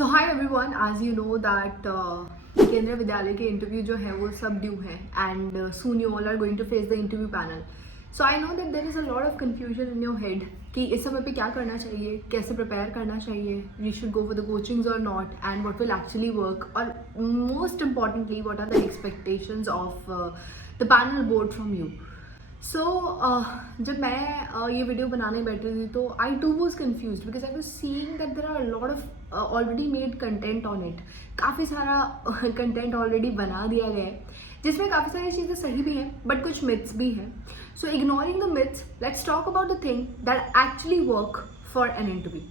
So hi everyone, as you know that Kendriya Vidyalaya के interview जो है वो सब ड्यू है and soon you all are going to face the interview panel. So I know that there is a lot of confusion in your head कि इस समय पे क्या करना चाहिए, कैसे प्रिपेयर करना चाहिए, we should go for the coachings और not, and what will actually work, और most importantly what are the expectations of the panel board from you. So जब मैं ये वीडियो बनाने बैठ रही थी तो I too was confuse because I was seeing that there are lot of already made content on it. काफ़ी सारा कंटेंट ऑलरेडी बना दिया गया है जिसमें काफ़ी सारी चीज़ें सही भी हैं बट कुछ मिथ्स भी हैं. So ignoring the myths, let's talk about the thing that actually work for an interview.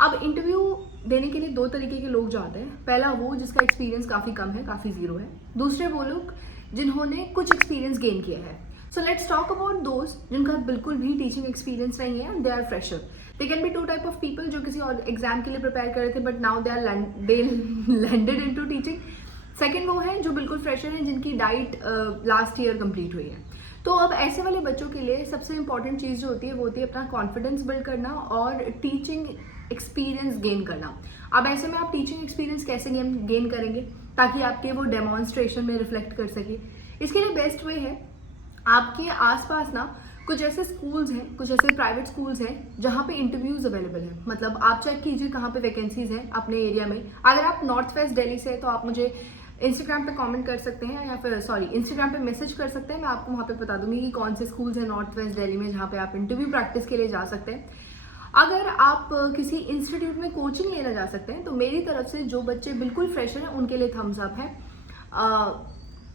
अब इंटरव्यू देने के लिए दो तरीके के लोग जाते हैं. पहला वो जिसका एक्सपीरियंस काफ़ी कम है, काफ़ी ज़ीरो है. दूसरे वो लोग जिन्होंने कुछ एक्सपीरियंस गेन किया है. So let's talk about those जिनका बिल्कुल भी टीचिंग एक्सपीरियंस नहीं है, they are fresher. They can be two type of people जो किसी और एग्जाम के लिए प्रिपेयर कर रहे थे but now they landed into teaching. Second वो है जो बिल्कुल फ्रेशर हैं जिनकी डाइट लास्ट ईयर कंप्लीट हुई है. तो अब ऐसे वाले बच्चों के लिए सबसे इंपॉर्टेंट चीज़ जो होती है वो होती है अपना कॉन्फिडेंस बिल्ड करना और टीचिंग एक्सपीरियंस गेन करना. अब ऐसे में आप टीचिंग एक्सपीरियंस कैसे गेन करेंगे ताकि आपके वो डेमॉन्स्ट्रेशन में रिफ्लेक्ट कर सके. इसके लिए बेस्ट वे है आपके आसपास ना कुछ ऐसे स्कूल्स हैं, कुछ ऐसे प्राइवेट स्कूल्स हैं जहाँ पे इंटरव्यूज़ अवेलेबल हैं. मतलब आप चेक कीजिए कहाँ पे वैकेंसीज़ हैं अपने एरिया में. अगर आप नॉर्थ वेस्ट दिल्ली से हैं तो आप मुझे इंस्टाग्राम पे कमेंट कर सकते हैं या फिर इंस्टाग्राम पे मैसेज कर सकते हैं. मैं आपको वहाँ पे बता दूंगी कि कौन से स्कूल्स हैं नॉर्थ वेस्ट दिल्ली में जहाँ पे आप इंटरव्यू प्रैक्टिस के लिए जा सकते हैं. अगर आप किसी इंस्टीट्यूट में कोचिंग लेना जा सकते हैं तो मेरी तरफ से जो बच्चे बिल्कुल फ्रेशर हैं उनके लिए थम्स अप है.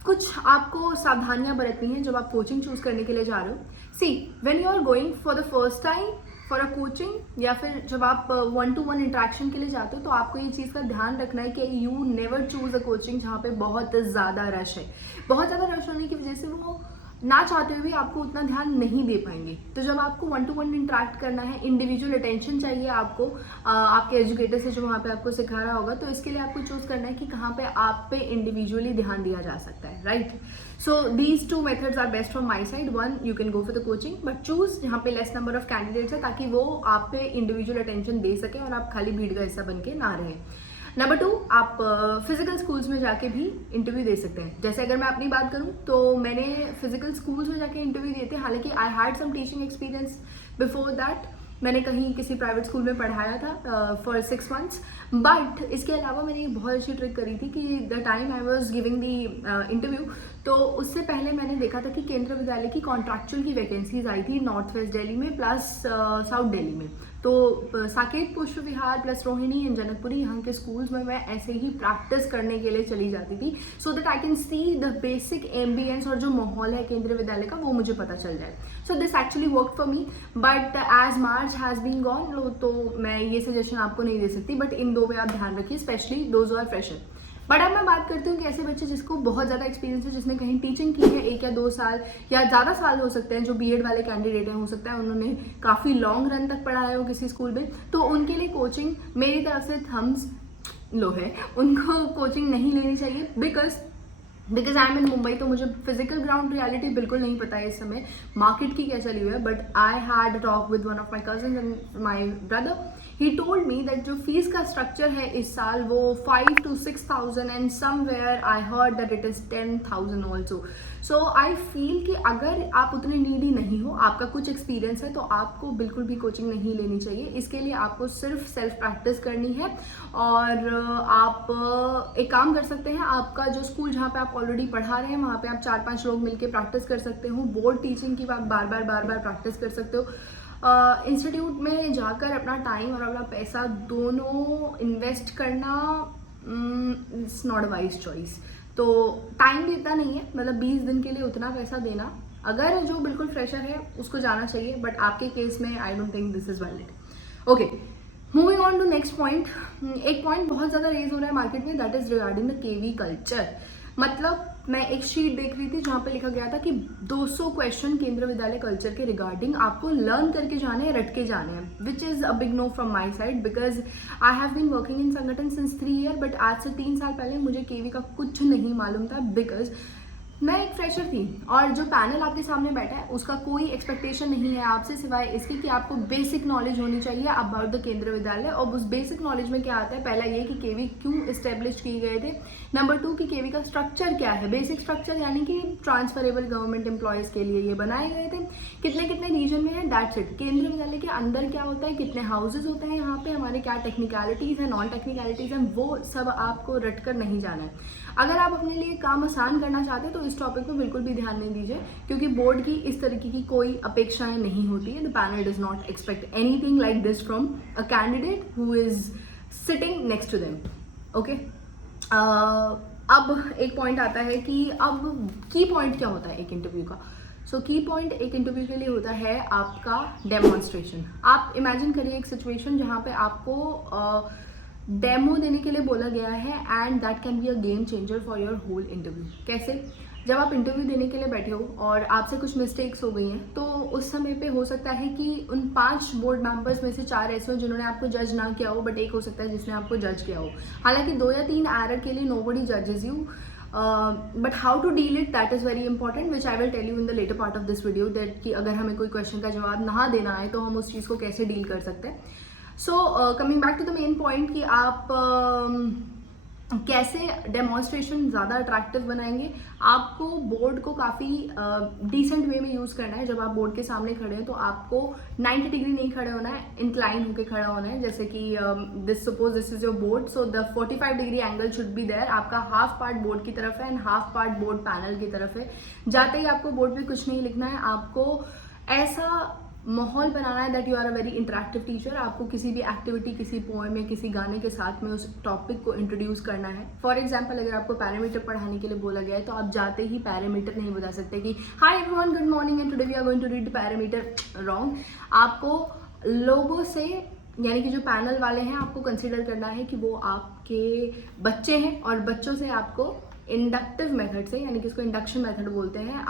कुछ आपको सावधानियां बरतनी है जब आप कोचिंग चूज करने के लिए जा रहे हो. See when you are going for the first time for a coaching या फिर जब आप 1-to-1 इंटरेक्शन के लिए जाते हो तो आपको ये चीज़ का ध्यान रखना है कि you never choose a coaching जहाँ पे बहुत ज़्यादा रश है. बहुत ज़्यादा रश होने की वजह से वो ना चाहते हुए आपको उतना ध्यान नहीं दे पाएंगे. तो जब आपको 1-to-1 इंटरेक्ट करना है, इंडिविजुअल अटेंशन चाहिए आपको आपके एजुकेटर से जो वहाँ पे आपको सिखा रहा होगा, तो इसके लिए आपको चूज करना है कि कहाँ पे आप पे इंडिविजुअली ध्यान दिया जा सकता है. Right. So these two methods are best from my side. One, you can go for the coaching but choose जहाँ पे लेस नंबर ऑफ कैंडिडेट्स है ताकि वो आप पे इंडिविजुअल अटेंशन दे सके और आप खाली भीड़ का हिस्सा बन के ना रहें. नंबर 2, आप फिजिकल स्कूल्स में जाके भी इंटरव्यू दे सकते हैं. जैसे अगर मैं अपनी बात करूं तो मैंने फिजिकल स्कूल्स में जाके इंटरव्यू दिए थे. हालांकि I had some teaching experience before that. मैंने कहीं किसी प्राइवेट स्कूल में पढ़ाया था फॉर 6 months. बट इसके अलावा मैंने एक बहुत अच्छी ट्रिक करी थी कि the time I was giving the interview तो उससे पहले मैंने देखा था कि केंद्रीय विद्यालय की कॉन्ट्रैक्चुअल की वैकेंसीज आई थी नॉर्थ वेस्ट दिल्ली में प्लस साउथ दिल्ली में. तो साकेत पुष्प विहार प्लस रोहिणी एंड जनकपुरी यहाँ के स्कूल्स में मैं ऐसे ही प्रैक्टिस करने के लिए चली जाती थी so that I can see the basic ambience और जो माहौल है केंद्रीय विद्यालय का वो मुझे पता चल जाए. So this actually work for me but as March has been gone तो मैं ये सजेशन आपको नहीं दे सकती. बट इन दो में आप ध्यान रखिए, specially those are fresher. But अब मैं बात करती हूँ कि ऐसे बच्चे जिसको बहुत ज़्यादा एक्सपीरियंस है, जिसने कहीं टीचिंग की है 1 या 2 साल या ज़्यादा साल हो सकते हैं, जो बीएड वाले कैंडिडेट हैं, हो सकता है उन्होंने काफ़ी लॉन्ग रन तक पढ़ाया हो किसी स्कूल में, तो उनके लिए कोचिंग मेरी तरफ से थम्स लो है. उनको कोचिंग नहीं लेनी चाहिए बिकॉज आई एम इन मुंबई. तो मुझे फिजिकल ग्राउंड रियलिटी बिल्कुल नहीं पता है इस समय मार्केट की क्या चली हुई है. But I had a talk with one of my cousin and my brother. He told me that जो फीस का स्ट्रक्चर है इस साल वो 5,000 to 6,000 and somewhere I heard that it is 10,000 also. So I feel कि अगर आप उतने नीडी नहीं हो, आपका कुछ एक्सपीरियंस है, तो आपको बिल्कुल भी कोचिंग नहीं लेनी चाहिए. इसके लिए आपको सिर्फ सेल्फ प्रैक्टिस करनी है और आप एक काम कर सकते हैं. आपका जो स्कूल जहाँ पे आप ऑलरेडी पढ़ा रहे हैं वहाँ पे आप 4-5 लोग मिलकर प्रैक्टिस कर सकते हो. बोर्ड टीचिंग की आप बार बार प्रैक्टिस कर सकते हो. इंस्टीट्यूट में जाकर अपना टाइम और अपना पैसा दोनों इन्वेस्ट करना it's not a wise choice. तो टाइम भी इतना नहीं है, मतलब 20 दिन के लिए उतना पैसा देना अगर जो बिल्कुल फ्रेशर है उसको जाना चाहिए. बट आपके केस में I don't think this is valid. Okay, moving on to next point. एक पॉइंट बहुत ज़्यादा रेज हो रहा है मार्केट में, that is regarding the KV culture. मतलब मैं एक शीट देख रही थी जहाँ पे लिखा गया था कि 200 क्वेश्चन केंद्रीय विद्यालय कल्चर के रिगार्डिंग आपको लर्न करके जाने हैं, रट के जाने हैं, which is a big no from my side because I have been working in Sangathan since 3 years. But आज से 3 साल पहले मुझे केवी का कुछ नहीं मालूम था बिकॉज मैं एक फ्रेशर थी और जो पैनल आपके सामने बैठा है उसका कोई एक्सपेक्टेशन नहीं है आपसे सिवाय इसके कि आपको बेसिक नॉलेज होनी चाहिए अबाउट द केंद्रीय विद्यालय। और उस बेसिक नॉलेज में क्या आता है, पहला ये कि केवी क्यों इस्टेब्लिश किए गए थे, नंबर 2 कि केवी का स्ट्रक्चर क्या है, बेसिक स्ट्रक्चर यानी कि ट्रांसफरेबल गवर्नमेंट एम्प्लॉयज़ के लिए ये बनाए गए थे, कितने कितने रीजन में है, दैट्स इट। केंद्रीय विद्यालय के अंदर क्या होता है, कितने हाउसेज होते हैं यहाँ पे, हमारे क्या टेक्निकलिटीज़ हैं, नॉन टेक्निकलिटीज़ हैं, वो सब आपको रट कर नहीं जाना है। अगर आप अपने लिए काम आसान करना चाहते हैं तो इस टॉपिक पर बिल्कुल भी ध्यान नहीं दीजिए, क्योंकि बोर्ड की इस तरीके की कोई अपेक्षाएं नहीं होती है। The panel does not expect anything like this from a candidate who is sitting next to them. Okay, अब एक पॉइंट आता है कि अब की पॉइंट क्या होता है एक इंटरव्यू का। सो की पॉइंट एक इंटरव्यू के लिए होता है आपका डेमोन्स्ट्रेशन। आप इमेजिन करिए एक सिचुएशन जहाँ पे आपको डेमो देने के लिए बोला गया है and that can be a game changer for your whole interview. कैसे? जब आप इंटरव्यू देने के लिए बैठे हो और आपसे कुछ मिस्टेक्स हो गई हैं तो उस समय पे हो सकता है कि उन 5 बोर्ड मेंबर्स में से 4 ऐसे हो जिन्होंने आपको जज ना किया हो, बट एक हो सकता है जिसने आपको जज किया हो। हालांकि 2 या 3 एरर के लिए नोबडी जजेस you, but how to deal it that is very important, which I will tell you in the later part of this video, that कि अगर हमें कोई क्वेश्चन का जवाब ना देना है तो हम उस चीज़ को कैसे डील कर सकते हैं। So coming back to the main point कि आप कैसे डेमोन्स्ट्रेशन ज़्यादा अट्रैक्टिव बनाएंगे। आपको बोर्ड को काफ़ी डिसेंट वे में यूज़ करना है। जब आप बोर्ड के सामने खड़े हैं तो आपको 90 डिग्री नहीं खड़े होना है, इंक्लाइन होकर खड़ा होना है। जैसे कि suppose this is your board, so the 45 degree angle should be there. आपका हाफ पार्ट बोर्ड की तरफ है and half part board panel की तरफ है। जाते ही आपको बोर्ड पे कुछ नहीं लिखना है, आपको ऐसा माहौल बनाना है that you are a very interactive teacher. आपको किसी भी एक्टिविटी, किसी पोएम या किसी गाने के साथ में उस टॉपिक को इंट्रोड्यूस करना है। फॉर एग्जांपल, अगर आपको पैरामीटर पढ़ाने के लिए बोला गया है तो आप जाते ही पैरामीटर नहीं बता सकते कि hi everyone, good morning and today we are going to read parameter. Wrong. आपको लोगों से, यानी कि जो पैनल वाले हैं, आपको कंसिडर करना है कि वो आपके बच्चे हैं और बच्चों से आपको इंडक्टिव मेथड से, यानी कि इसको इंडक्शन मेथड बोलते हैं,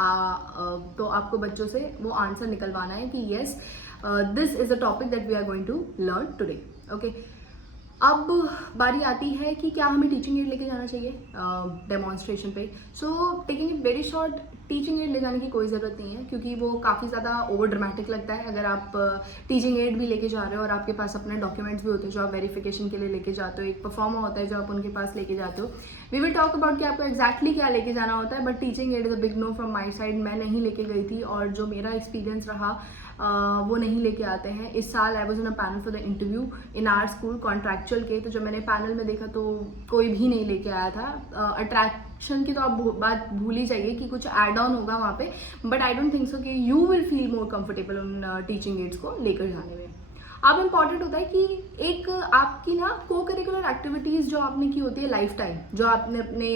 तो आपको बच्चों से वो आंसर निकलवाना है कि yes this is a topic that we are going to learn today. Okay, अब बारी आती है कि क्या हमें टीचिंग एड लेके जाना चाहिए डेमोन्स्ट्रेशन पे। So taking it very short, teaching add ले जाने की कोई ज़रूरत नहीं है, क्योंकि वो काफ़ी ज़्यादा ओवर ड्रामेटिक लगता है। अगर आप टीचिंग एड भी लेके जा रहे हो और आपके पास अपने डॉक्यूमेंट्स भी होते हैं जो आप वेरिफिकेशन के लिए लेके जाते हो, एक परफॉर्मा होता है जो आप उनके पास लेके जाते हो। वी विल टॉक अबाउट कि आपको एक्जैक्टली क्या लेके जाना होता है, but teaching add is a big no from my side. मैं नहीं लेके गई थी और जो मेरा एक्सपीरियंस रहा वो नहीं लेके आते हैं। इस साल I was in a panel for the interview in are school contractual के, तो जब मैंने पैनल में देखा तो कोई भी नहीं लेके आया था। अट्रैक्शन की तो आप बात भूल ही जाइए कि कुछ एड ऑन होगा वहाँ पे, but I don't think so कि you will feel more comfortable उन टीचिंग एड्स को लेकर जाने में। अब इम्पॉर्टेंट होता है कि एक आपकी ना को करिकुलर एक्टिविटीज़ जो आपने की होती है लाइफ टाइम, जो आपने अपने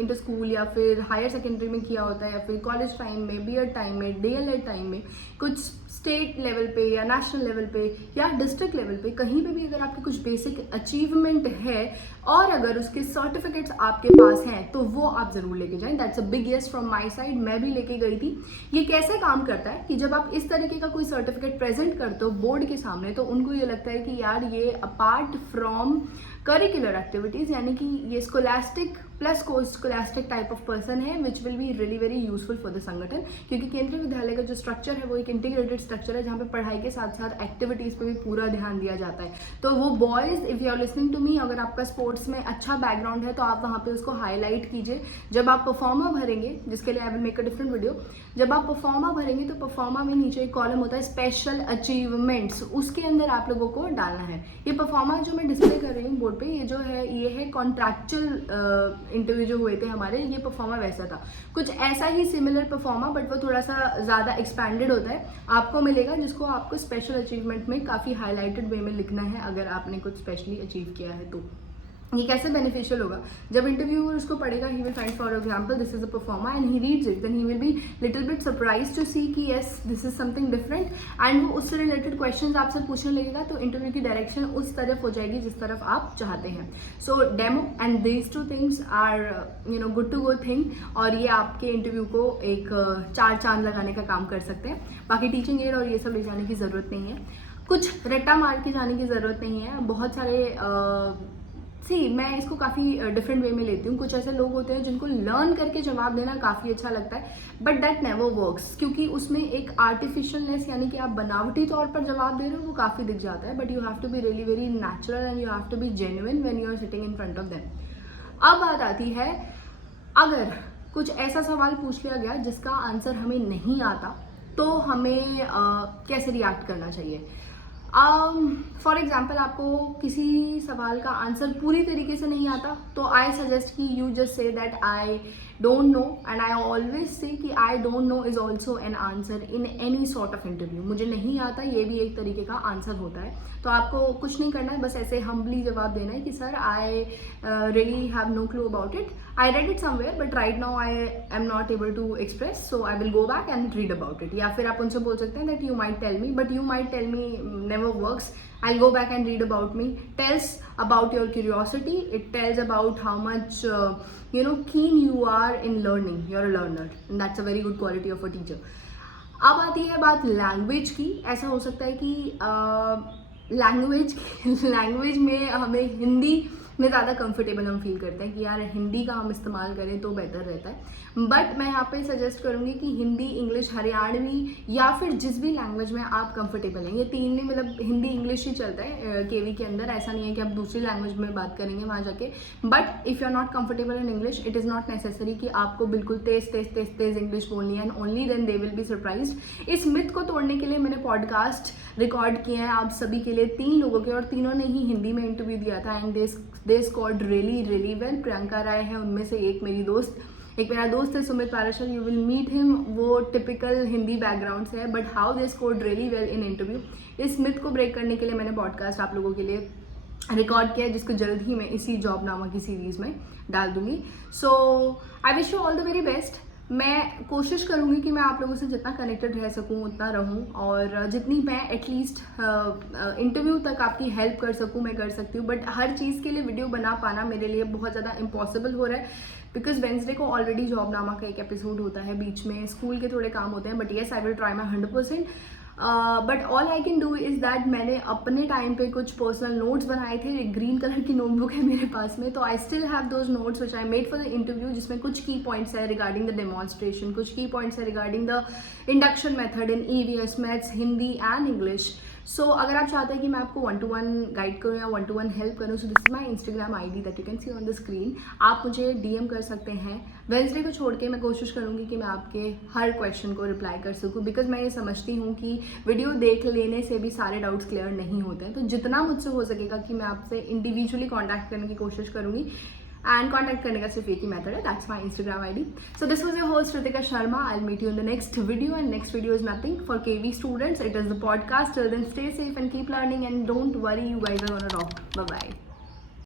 इंटर स्कूल या फिर हायर सेकेंडरी में किया होता है या फिर कॉलेज टाइम में, बीएड टाइम में, डीएलएड टाइम में, कुछ स्टेट लेवल पे या नेशनल लेवल पे या डिस्ट्रिक्ट लेवल पे, कहीं पे भी अगर आपके कुछ बेसिक अचीवमेंट है और अगर उसके सर्टिफिकेट्स आपके पास हैं तो वो आप ज़रूर लेके जाएं। That's a big yes from my side. मैं भी लेके गई थी। ये कैसे काम करता है कि जब आप इस तरीके का कोई सर्टिफिकेट प्रेजेंट करते हो बोर्ड के सामने तो उनको ये लगता है कि यार ये अपार्ट फ्रॉम करिकुलर एक्टिविटीज़, यानी कि ये स्कोलास्टिक प्लस को स्कोलास्टिक टाइप ऑफ पर्सन है, which will be really very useful for the संगठन। क्योंकि केंद्रीय विद्यालय का जो स्ट्रक्चर है वो एक इंटीग्रेटेड स्ट्रक्चर है जहाँ पे पढ़ाई के साथ साथ एक्टिविटीज़ पे भी पूरा ध्यान दिया जाता है। तो वो boys, if you are listening to me, अगर आपका स्पोर्ट्स में अच्छा बैकग्राउंड है तो आप वहाँ पे उसको हाईलाइट कीजिए। जब आप परफॉर्मा भरेंगे, जिसके लिए I will make a different video, जब आप परफॉर्मा भरेंगे तो परफॉर्मा में नीचे एक कॉलम होता है स्पेशल अचीवमेंट्स, उसके अंदर आप लोगों को डालना है। ये परफॉर्मा जो मैं डिस्प्ले कर रही हूँ बोर्ड पे, ये जो है ये है कॉन्ट्रैक्चुअल इंटरव्यू जो हुए थे हमारे, ये परफॉर्मा वैसा था। कुछ ऐसा ही सिमिलर परफॉर्मा, बट वो थोड़ा सा ज़्यादा एक्सपैंडेड होता है, आपको मिलेगा, जिसको आपको स्पेशल अचीवमेंट में काफ़ी हाईलाइटेड वे में लिखना है अगर आपने कुछ स्पेशली अचीव किया है तो। ये कैसे बेनिफिशियल होगा? जब इंटरव्यूअर उसको पढ़ेगा, he will find for example this is a proforma and he reads it, then he will be little bit surprise to see कि yes this is something different, and वो उससे रिलेटेड क्वेश्चंस आपसे पूछने लगेगा, तो interview की direction उस तरफ हो जाएगी जिस तरफ आप चाहते हैं। So demo and these two things are good to go thing, और ये आपके इंटरव्यू को एक 4 चांद लगाने का काम कर सकते हैं। बाकी टीचिंग एड और ये सब ले जाने की ज़रूरत नहीं है, कुछ रट्टा मार के जाने की ज़रूरत नहीं है। बहुत सारे सी मैं इसको काफ़ी डिफरेंट वे में लेती हूँ. कुछ ऐसे लोग होते हैं जिनको लर्न करके जवाब देना काफ़ी अच्छा लगता है, बट दैट नेवर वर्क्स, क्योंकि उसमें एक आर्टिफिशियलनेस यानी कि आप बनावटी तौर पर जवाब दे रहे हो वो काफ़ी दिख जाता है. But you have to be really very natural and you have to be genuine when you are sitting in front of them. अब बात आती है, अगर कुछ ऐसा सवाल पूछ लिया गया जिसका आंसर हमें नहीं आता तो हमें कैसे रिएक्ट करना चाहिए. फॉर एग्जाम्पल आपको किसी सवाल का आंसर पूरी तरीके से नहीं आता तो आई सजेस्ट कि you just say that I don't know, and I always say कि I don't know is also an answer in any sort of interview. मुझे नहीं आता ये भी एक तरीके का आंसर होता है. तो आपको कुछ नहीं करना है, बस ऐसे हम्बली जवाब देना है कि sir I really have no clue about it, I read it somewhere but right now I am not able to express, so I will go back and read about it. या फिर आप उनसे बोल सकते हैं that you might tell me, but you might tell me never works. I'll go back and read about me. Tells about your curiosity. It tells about how much keen you are in learning. You're a learner, and that's a very good quality of a teacher. अब आती है बात language की. ऐसा हो सकता है कि लैंग्वेज में हमें हिंदी में ज़्यादा कंफर्टेबल हम फील करते हैं कि यार हिंदी का हम इस्तेमाल करें तो बेहतर रहता है. बट मैं यहाँ पे सजेस्ट करूँगी कि हिंदी, इंग्लिश, हरियाणवी या फिर जिस भी लैंग्वेज में आप कंफर्टेबल हैं, ये तीन में मतलब हिंदी इंग्लिश ही चलता है केवी के अंदर. ऐसा नहीं है कि आप दूसरी लैंग्वेज में बात करेंगे वहाँ जाके. But if you are not comfortable in English, it is not necessary कि आपको बिल्कुल तेज इंग्लिश बोलनी है, and only then they will be surprised. इस मिथ को तोड़ने के लिए मैंने पॉडकास्ट रिकॉर्ड किए हैं आप सभी के लिए, 3 लोगों के, और तीनों ने ही हिंदी में इंटरव्यू दिया था and they scored really well. Priyanka Rai है उनमें से एक मेरी दोस्त, एक मेरा दोस्त है Sumit Parashar, you will meet him. वो टिपिकल हिंदी बैकग्राउंड से है, but how they scored really well in interview. इस मिथ को ब्रेक करने के लिए मैंने पॉडकास्ट आप लोगों के लिए रिकॉर्ड किया है, जिसको जल्द ही मैं इसी जॉब नामा की सीरीज़ में डाल दूंगी. So I wish you all the very best. मैं कोशिश करूँगी कि मैं आप लोगों से जितना कनेक्टेड रह सकूँ उतना रहूँ, और जितनी मैं एटलीस्ट इंटरव्यू तक आपकी हेल्प कर सकूँ मैं कर सकती हूँ. बट हर चीज़ के लिए वीडियो बना पाना मेरे लिए बहुत ज़्यादा इम्पॉसिबल हो रहा है, बिकॉज वेंसडे को ऑलरेडी जॉब नामा का एक एपिसोड होता है, बीच में स्कूल के थोड़े काम होते हैं. But yes, I will try my 100%. But all I can do is that मैंने अपने टाइम पे कुछ पर्सनल नोट्स बनाए थे. एक ग्रीन कलर की नोटबुक है मेरे पास में, तो I still have those notes which I made for the interview, जिसमें कुछ की पॉइंट्स है रिगार्डिंग द डेमॉन्स्ट्रेशन, कुछ की पॉइंट्स है regarding the induction method in EVS, maths, Hindi and English. So अगर आप चाहते हैं कि मैं आपको 1-to-1 गाइड करूँ या 1-to-1 हेल्प करूँ, so this is my Instagram ID that you can see on the screen. आप मुझे DM कर सकते हैं. वेंसडे को छोड़ के मैं कोशिश करूँगी कि मैं आपके हर क्वेश्चन को रिप्लाई कर सकूँ, बिकॉज मैं ये समझती हूँ कि वीडियो देख लेने से भी सारे डाउट्स क्लियर नहीं होते हैं. तो जितना मुझसे हो सकेगा कि मैं आपसे इंडिविजुअली कॉन्टैक्ट करने की कोशिश करूँगी, एंड कॉन्टैक्ट करने का सिर्फ एक ही मेथड है, that's my Instagram ID. So this was your host Ritika Sharma. I'll meet you in the next video, and next video is nothing for KV students. It is the podcast. Till then, stay safe and keep learning, and don't worry, you guys are gonna rock. Bye bye.